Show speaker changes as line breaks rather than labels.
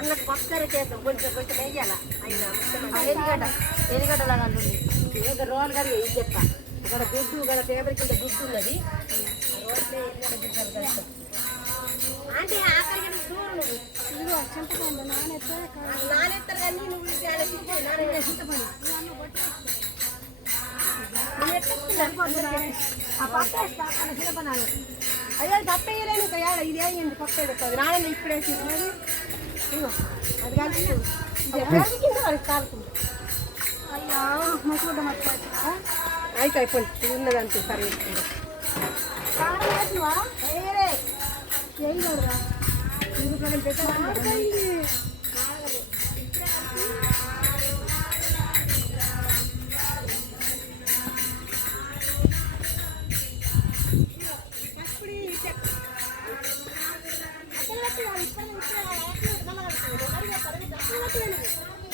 అన్నకు పక్కన చేద్దాం కొంచెం కొంచెం వేయాల అయినా
ఎలిగడ్డ ఎలిగడ్డ అంటుంది
ఏదో రోల్ గారు ఇది చెప్తా ఇక్కడ గుడ్డు ఇక్కడ టేబుల్ కింద గుడ్డు ఉన్నది ఆ అంటే చూడు నువ్వు
ఇదిగో చింతపండు
నానెత్తారు కానీ నువ్వు
చింతపండు
నువ్వు ఎట్లా
ఆ పక్క వేస్తా
అయ్యో ఇంకా. ఏడ ఇది వేయండి పక్క పెడుతుంది నాన్న ఇప్పుడేసి ఇదిగో అది కలిసి కింద వాళ్ళకి కాలుతుంది
అయ్యా మసూడ మర్చిపోయా
అయితే అయిపోయింది ఇది ఉన్నదంతే సరే వేయలే
చేయగలరా
ఇది పెట్టాలి
なるほど。